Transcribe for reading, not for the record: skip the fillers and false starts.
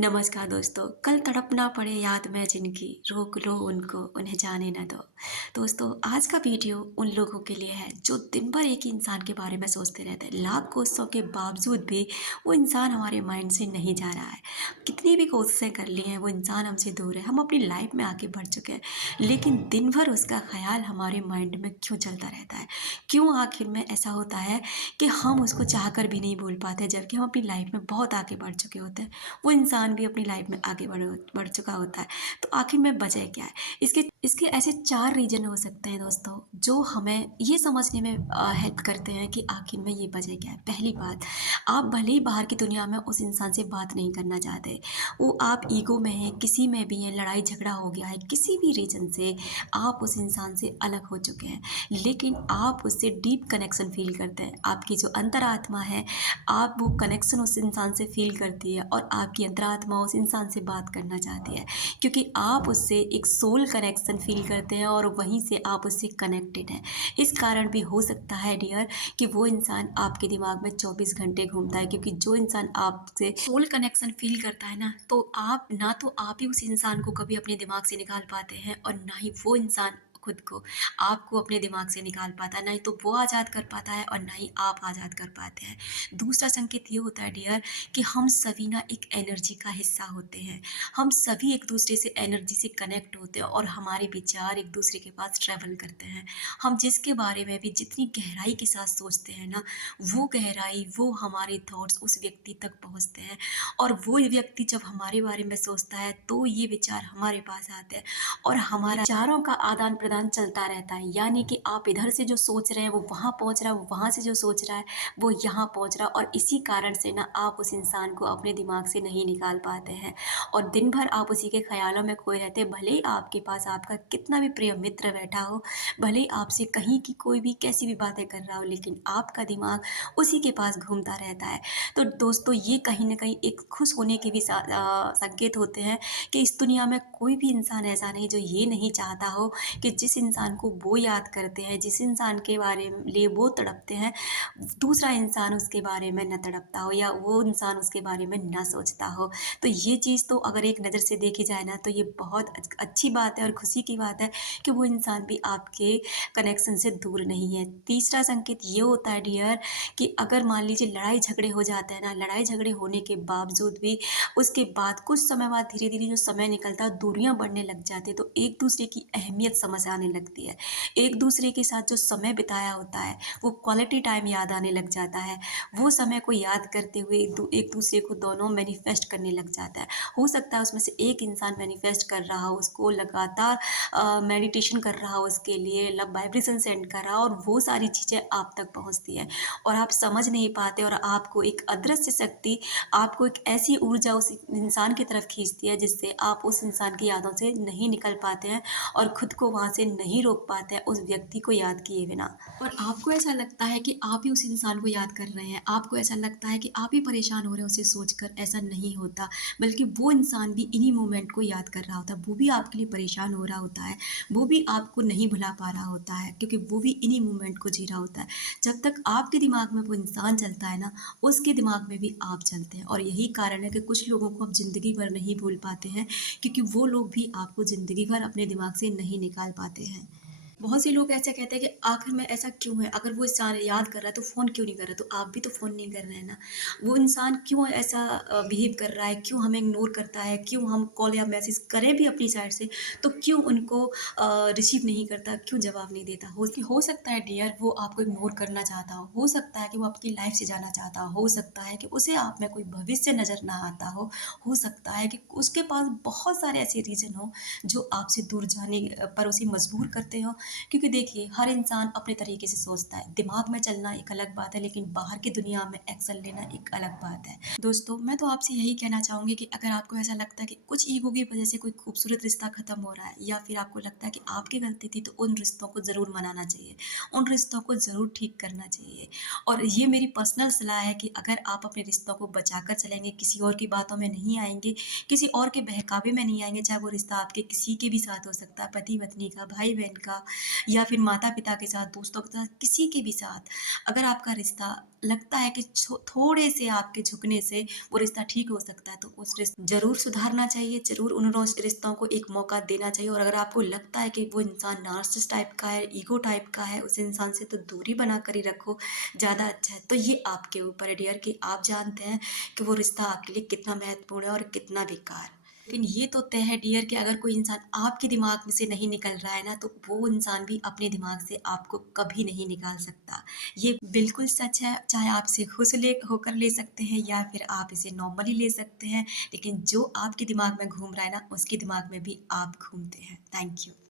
नमस्कार दोस्तों, कल तड़पना पड़े याद में जिनकी, रोक लो उनको, उन्हें जाने ना दो। दोस्तों, आज का वीडियो उन लोगों के लिए है जो दिन भर एक ही इंसान के बारे में सोचते रहते हैं। लाख कोशिशों के बावजूद भी वो इंसान हमारे माइंड से नहीं जा रहा है। कितनी भी कोशिशें कर ली हैं, वो इंसान हमसे दूर है। हम अपनी लाइफ में आगे बढ़ चुके हैं, लेकिन दिन भर उसका ख्याल हमारे माइंड में क्यों चलता रहता है? क्यों आखिर में ऐसा होता है कि हम उसको चाहकर भी नहीं भूल पाते, जबकि हम अपनी लाइफ में बहुत आगे बढ़ चुके होते हैं। वो इंसान भी अपनी लाइफ में आगे बढ़ चुका होता है। तो आखिर में वजह क्या है? इसके इसके ऐसे 4 रीज़न हो सकते हैं दोस्तों, जो हमें ये समझने में हेल्प करते हैं कि आखिर में ये वजह क्या है। पहली बात, आप भले ही बाहर की दुनिया में उस इंसान से बात नहीं करना चाहते, वो आप ईगो में हैं, किसी में भी हैं, लड़ाई झगड़ा हो गया है, किसी भी रीज़न से आप उस इंसान से अलग हो चुके हैं, लेकिन आप उससे डीप कनेक्शन फ़ील करते हैं। आपकी जो अंतरात्मा है, आप वो कनेक्शन उस इंसान से फ़ील करती है और आपकी अंतरात्मा उस इंसान से बात करना चाहती है, क्योंकि आप उससे एक सोल कनेक्शन फ़ील करते हैं और वहीं से आप उससे कनेक्टेड हैं। इस कारण भी हो सकता है डियर कि वो इंसान आपके दिमाग में 24 घंटे घूमता है, क्योंकि जो इंसान आपसे सोल कनेक्शन फ़ील करता है ना, तो आप ही उस इंसान को कभी अपने दिमाग से निकाल पाते हैं और ना ही वो इंसान खुद को आपको अपने दिमाग से निकाल पाता है। ना ही तो वो आज़ाद कर पाता है और ना ही आप आज़ाद कर पाते हैं। दूसरा संकेत ये होता है डियर कि हम सभी ना एक एनर्जी का हिस्सा होते हैं। हम सभी एक दूसरे से एनर्जी से कनेक्ट होते हैं और हमारे विचार एक दूसरे के पास ट्रैवल करते हैं। हम जिसके बारे में भी जितनी गहराई के साथ सोचते हैं ना, वो गहराई, वो हमारे थॉट्स उस व्यक्ति तक पहुँचते हैं और वो व्यक्ति जब हमारे बारे में सोचता है तो ये विचार हमारे पास आते हैं और हमारा विचारों का आदान-प्रदान चलता रहता है। यानी कि आप इधर से जो सोच रहे हैं वो वहाँ पहुँच रहा है, वो वहाँ से जो सोच रहा है वो यहाँ पहुँच रहा, और इसी कारण से ना आप उस इंसान को अपने दिमाग से नहीं निकाल पाते हैं और दिन भर आप उसी के ख़्यालों में खोए रहते हैं। भले ही आपके पास आपका कितना भी प्रिय मित्र बैठा हो, भले ही आपसे कहीं की कोई भी कैसी भी बातें कर रहा हो, लेकिन आपका दिमाग उसी के पास घूमता रहता है। तो दोस्तों, ये कहीं न कहीं एक खुश होने के भी संकेत होते हैं कि इस दुनिया में कोई भी इंसान ऐसा नहीं जो ये नहीं चाहता हो कि जिस इंसान को वो याद करते हैं, जिस इंसान के बारे में लिए वो तड़पते हैं, दूसरा इंसान उसके बारे में ना तड़पता हो या वो इंसान उसके बारे में ना सोचता हो। तो ये चीज़ तो अगर एक नज़र से देखी जाए ना, तो ये बहुत अच्छी बात है और खुशी की बात है कि वो इंसान भी आपके कनेक्शन से दूर नहीं है। तीसरा संकेत ये होता है डियर कि अगर मान लीजिए लड़ाई झगड़े हो जाते हैं ना, लड़ाई झगड़े होने के बावजूद भी उसके बाद कुछ समय बाद धीरे-धीरे जो समय निकलता है, दूरियाँ बढ़ने लग जाती है, तो एक-दूसरे की अहमियत समझ आने लगती है। एक-दूसरे के साथ जो समय बिताया होता है, वो क्वालिटी टाइम याद आने लग जाता है। वो समय को याद करते हुए एक-दूसरे को दोनों मैनिफेस्ट करने लग जाता है। हो सकता है उसमें से एक इंसान मैनिफेस्ट कर रहा हो, उसको लगातार मेडिटेशन कर रहा हो उसके लिए, लव वाइब्रेशन सेंड कर रहा हो और वो सारी चीज़ें आप तक पहुँचती हैं और आप समझ नहीं पाते और आपको एक अदृश्य शक्ति, आपको एक ऐसी ऊर्जा उस इंसान की तरफ खींचती है जिससे आप उस इंसान की यादों से नहीं निकल पाते हैं और खुद को वहाँ से नहीं रोक पाते हैं उस व्यक्ति को याद किए बिना। और आपको ऐसा लगता है कि आप ही उस इंसान को याद कर रहे हैं, आपको ऐसा लगता है कि आप ही परेशान हो रहे हैं उसे सोचकर, ऐसा नहीं होता, बल्कि वो इंसान भी इन्हीं मोमेंट को याद कर रहा होता है, वो भी आपके लिए परेशान हो रहा होता है, वो भी आपको नहीं भुला पा रहा होता है, क्योंकि वो भी इन्हीं मोमेंट को जी रहा होता है। जब तक आपके दिमाग में वो इंसान चलता है ना, उसके दिमाग में भी आप चलते हैं और यही कारण है कि कुछ लोगों को आप ज़िंदगी भर नहीं भूल पाते हैं, क्योंकि वो लोग भी आपको ज़िंदगी भर अपने दिमाग से नहीं निकाल पाते हैं। बहुत से लोग ऐसे कहते हैं कि आखिर में ऐसा क्यों है? अगर वो इंसान याद कर रहा है तो फ़ोन क्यों नहीं कर रहा? तो आप भी तो फ़ोन नहीं कर रहे हैं ना। वो इंसान क्यों ऐसा बिहेव कर रहा है? क्यों हमें इग्नोर करता है? क्यों हम कॉल या मैसेज करें भी अपनी साइड से तो क्यों उनको रिसीव नहीं करता? क्यों जवाब नहीं देता? हो सकता है डियर वो आपको इग्नोर करना चाहता हो सकता है कि वो आपकी लाइफ़ से जाना चाहता हो सकता है कि उसे आप में कोई भविष्य नज़र ना आता हो सकता है कि उसके पास बहुत सारे ऐसे रीज़न हो जो आपसे दूर जाने पर उसे मजबूर करते हो, क्योंकि देखिए हर इंसान अपने तरीके से सोचता है। दिमाग में चलना एक अलग बात है, लेकिन बाहर की दुनिया में एक्शन लेना एक अलग बात है। दोस्तों, मैं तो आपसे यही कहना चाहूँगी कि अगर आपको ऐसा लगता है कि कुछ ईगो की वज़ह से कोई खूबसूरत रिश्ता ख़त्म हो रहा है या फिर आपको लगता है कि आपकी गलती थी, तो उन रिश्तों को ज़रूर मनाना चाहिए। उन रिश्तों को ज़रूर ठीक करना चाहिए और ये मेरी पर्सनल सलाह है कि अगर आप अपने रिश्तों को बचाकर चलेंगे, किसी और की बातों में नहीं आएँगे, किसी और के बहकावे में नहीं आएँगे, चाहे वो रिश्ता आपके किसी के भी साथ हो सकता है, पति-पत्नी का, भाई-बहन का, या फिर माता-पिता के साथ, दोस्तों के साथ, किसी के भी साथ अगर आपका रिश्ता लगता है कि थोड़े से आपके झुकने से वो रिश्ता ठीक हो सकता है, तो उस रिश्ते ज़रूर सुधारना चाहिए, ज़रूर उन रिश्तों को एक मौका देना चाहिए। और अगर आपको लगता है कि वो इंसान नार्सिसिस्ट टाइप का है, ईगो टाइप का है, उस इंसान से तो दूरी बना कर ही रखो, ज़्यादा अच्छा है। तो ये आपके ऊपर है डियर कि आप जानते हैं कि वो रिश्ता आपके लिए कितना महत्वपूर्ण है और कितना बेकार। लेकिन ये तो तय है डियर कि अगर कोई इंसान आपके दिमाग में से नहीं निकल रहा है ना, तो वो इंसान भी अपने दिमाग से आपको कभी नहीं निकाल सकता। ये बिल्कुल सच है, चाहे आप इसे खुश ले होकर ले सकते हैं या फिर आप इसे नॉर्मली ले सकते हैं, लेकिन जो आपके दिमाग में घूम रहा है ना, उसके दिमाग में भी आप घूमते हैं। Thank you.